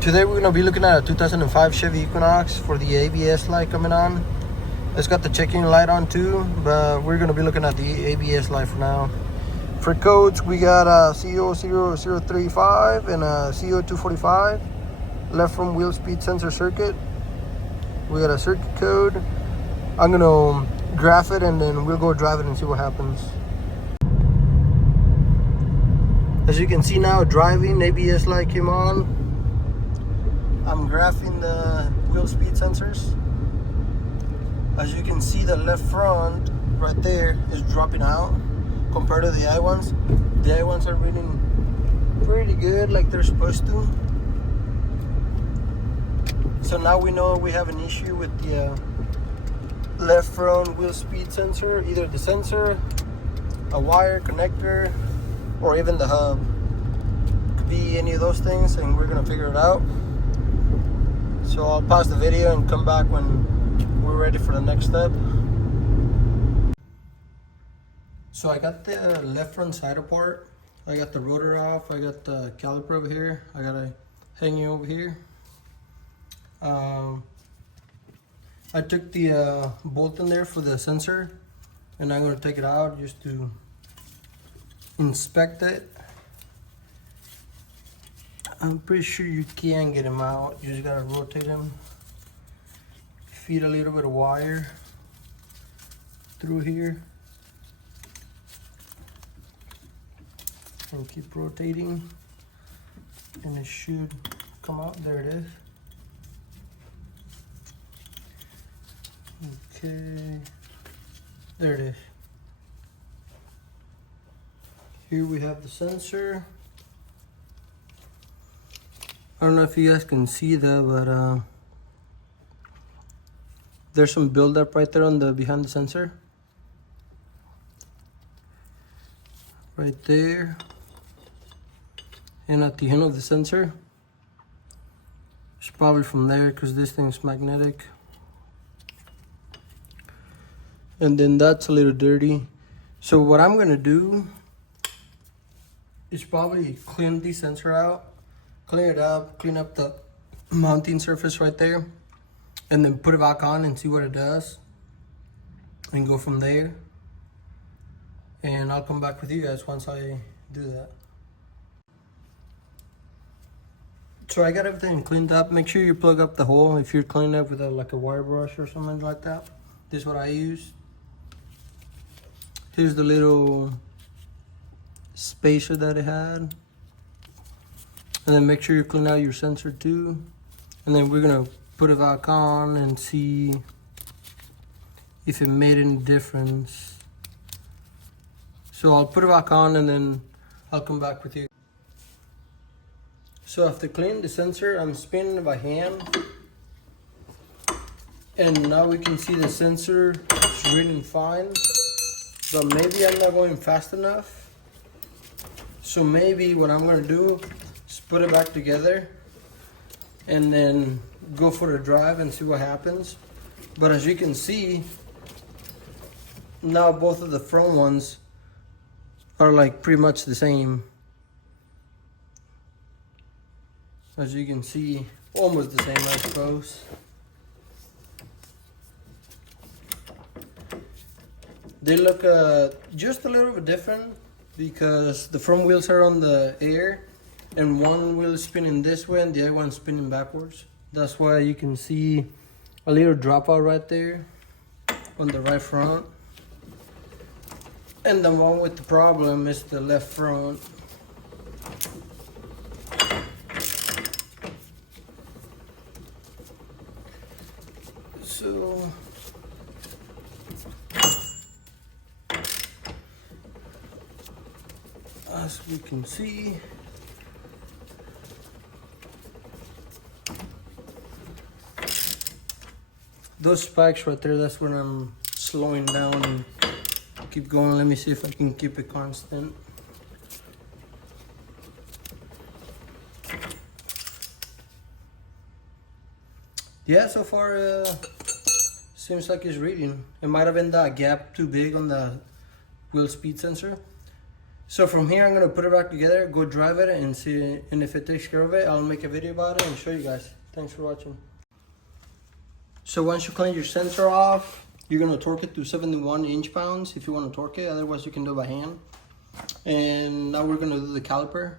Today we're gonna be looking at a 2005 Chevy Equinox for the ABS light coming on. It's got the checking light on too, but we're gonna be looking at the ABS light for now. For codes, we got a CO0035 and a CO245. Left front wheel speed sensor circuit. We got a circuit code. I'm gonna graph it and then we'll go drive it and see what happens. As you can see now, driving, ABS light came on. I'm graphing the wheel speed sensors. As you can see, the left front right there is dropping out compared to the I ones. The I ones are reading pretty good, like they're supposed to. So now we know we have an issue with the left front wheel speed sensor, either the sensor, a wire connector, or even the hub. Could be any of those things, and we're gonna figure it out. So I'll pause the video and come back when we're ready for the next step. So I got the left front side apart. I got the rotor off. I got the caliper over here. I got it hanging over here. I took the bolt in there for the sensor, and I'm going to take it out just to inspect it. I'm pretty sure you can get him out. You just gotta rotate him. Feed a little bit of wire through here. And keep rotating. And it should come out. There it is. Okay. There it is. Here we have the sensor. I don't know if you guys can see that, but there's some buildup right there on the behind the sensor. Right there. And at the end of the sensor. It's probably from there because this thing's magnetic. And then that's a little dirty. So what I'm gonna do is probably clean the sensor out. Clean it up, clean up the mounting surface right there, and then put it back on and see what it does, and go from there. And I'll come back with you guys once I do that. So I got everything cleaned up. Make sure you plug up the hole if you're cleaning up with like a wire brush or something like that. This is what I use. Here's the little spacer that it had. And then make sure you clean out your sensor too. And then we're gonna put it back on and see if it made any difference. So I'll put it back on and then I'll come back with you. So after cleaning the sensor, I'm spinning it by hand. And now we can see the sensor is reading fine. But maybe I'm not going fast enough. So maybe what I'm gonna do, put it back together and then go for a drive and see what happens. But as you can see, now both of the front ones are like pretty much the same. As you can see, almost the same, I suppose. They look just a little bit different because the front wheels are on the air. And one wheel is spinning this way and the other one's spinning backwards. That's why you can see a little dropout right there on the right front. And the one with the problem is the left front. So as we can see, those spikes right there, that's when I'm slowing down and keep going. Let me see if I can keep it constant. Yeah, so far seems like it's reading. It might have been that gap too big on the wheel speed sensor. So from here, I'm gonna put it back together, go drive it and see, and if it takes care of it, I'll make a video about it and show you guys. Thanks for watching. So once you clean your sensor off, you're gonna torque it to 71 inch-pounds if you wanna torque it, otherwise you can do it by hand. And now we're gonna do the caliper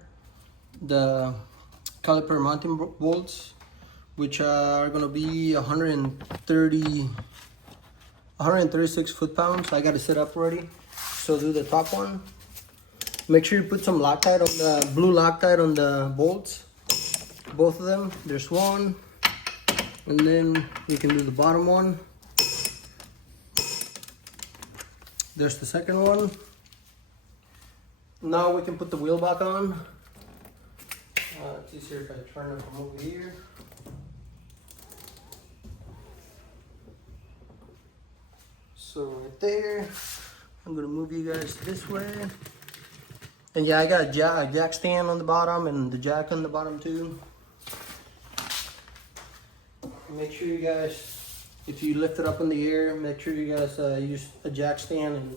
mounting bolts, which are gonna be 136 foot-pounds. I got it set up already. So do the top one. Make sure you put some Loctite on the blue Loctite on the bolts, both of them. There's one, and then we can do the bottom one. There's the second one. Now we can put the wheel back on. It's easier if I turn it from over here. So right there, I'm gonna move you guys this way. And yeah, I got a jack stand on the bottom and the jack on the bottom too. Make sure you guys, if you lift it up in the air, make sure you guys use a jack stand. And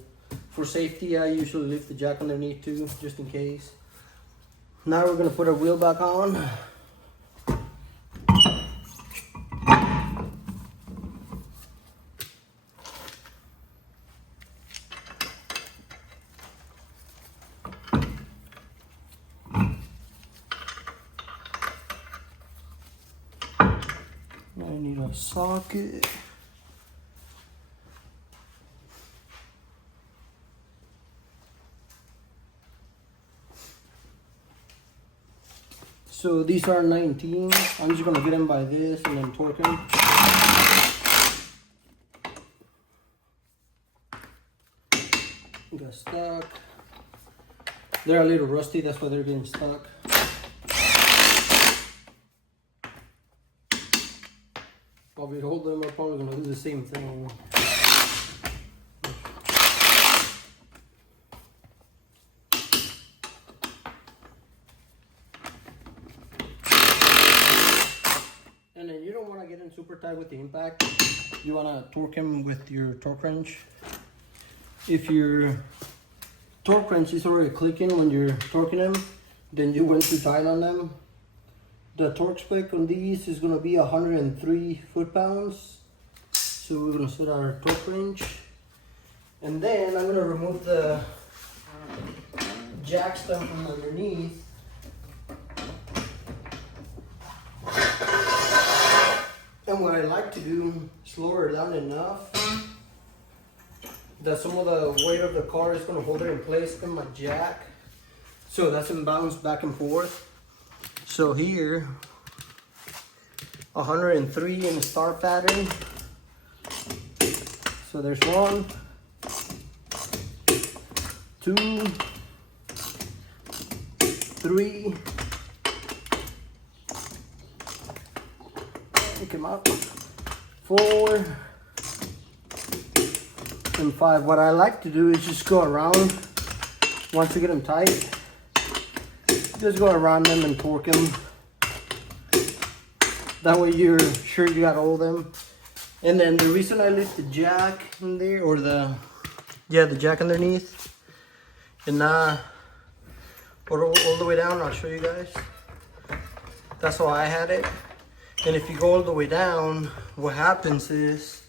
for safety, I usually lift the jack underneath too, just in case. Now we're gonna put our wheel back on. I need a socket. So these are 19. I'm just gonna get them by this and then torque them. Got stuck. They're a little rusty, that's why they're getting stuck. While we hold them, we're probably gonna do the same thing. And then you don't want to get in super tight with the impact. You want to torque them with your torque wrench. If your torque wrench is already clicking when you're torquing them, then you went too tight on them. The torque spec on these is going to be 103 foot-pounds. So we're going to set our torque wrench. And then I'm going to remove the jack stem from underneath. And what I like to do is lower it down enough that some of the weight of the car is going to hold it in place in my jack, so it doesn't bounce back and forth. So here, 103 in the star pattern. So there's 1, 2, 3. Pick them up. 4 and 5. What I like to do is just go around. Once you get them tight, just go around them and torque them. That way you're sure you got all of them. And then the reason I left the jack in there, or the jack underneath, and put it all the way down. I'll show you guys. That's how I had it. And if you go all the way down, what happens is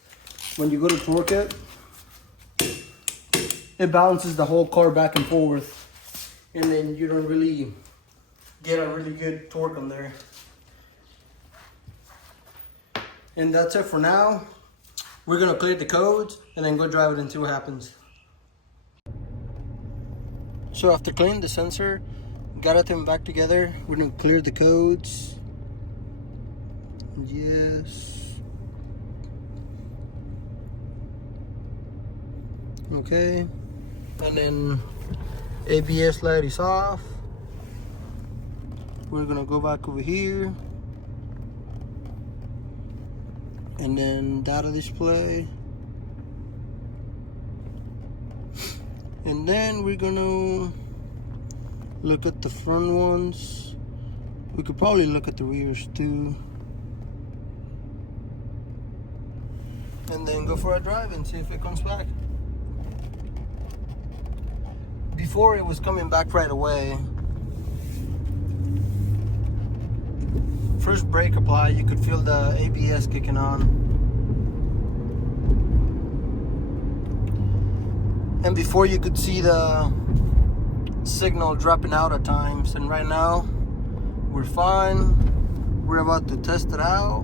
when you go to torque it, it bounces the whole car back and forth, and then you don't really get a really good torque on there. And that's it for now. We're gonna clear the codes and then go drive it and see what happens. So after cleaning the sensor, got everything back together, we're gonna clear the codes. Yes. Okay. And then ABS light is off. We're gonna go back over here. And then data display. And then we're gonna look at the front ones. We could probably look at the rears too. And then go for a drive and see if it comes back. before it was coming back right away. First brake apply, you could feel the ABS kicking on. And before you could see the signal dropping out at times. And right now, we're fine. We're about to test it out.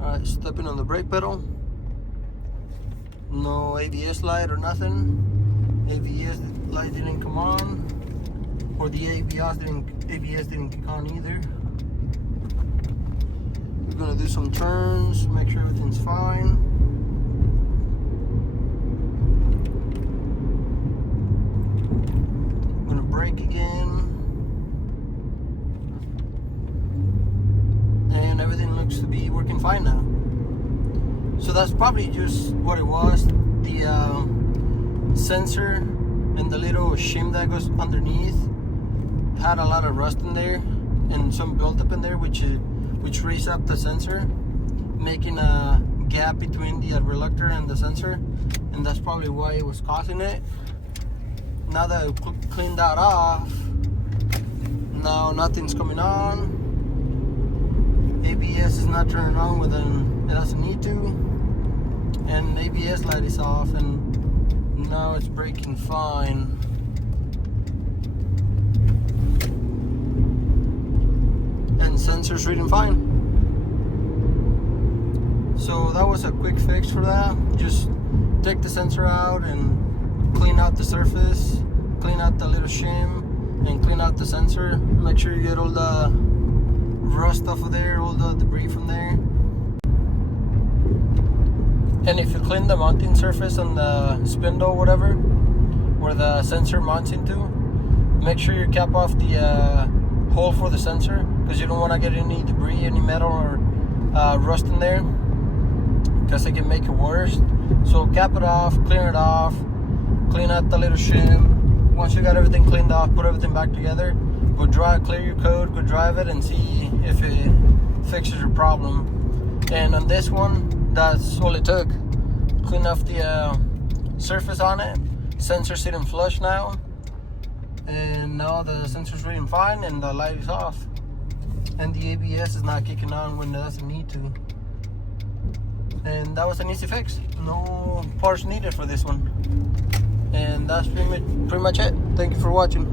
Alright, stepping on the brake pedal. No ABS light or nothing. ABS light didn't come on. Or the ABS didn't kick on either. We're gonna do some turns, make sure everything's fine. I'm gonna brake again. And everything looks to be working fine now. So that's probably just what it was. The sensor and the little shim that goes underneath had a lot of rust in there and some buildup in there, which raised up the sensor, making a gap between the reluctor and the sensor, and that's probably why it was causing it. Now that I cleaned that off, now nothing's coming on. ABS is not turning on when it doesn't need to, and ABS light is off, and now it's braking fine. And sensor's reading fine. So that was a quick fix for that. Just take the sensor out and clean out the surface, clean out the little shim, and clean out the sensor. Make sure you get all the rust off of there, all the debris from there. And if you clean the mounting surface on the spindle, whatever, where the sensor mounts into, make sure you cap off the hole for the sensor, because you don't want to get any debris, any metal or rust in there, because it can make it worse. So cap it off, clean it off, clean out the little shim. Once you got everything cleaned off, put everything back together, go clear your code, go drive it and see if it fixes your problem. And on this one, that's all it took. Clean off the surface on it. Sensor sitting flush now. And now the sensor's reading fine and the light is off. And the ABS is not kicking on when it doesn't need to. And that was an easy fix. No parts needed for this one. And that's pretty much it. Thank you for watching.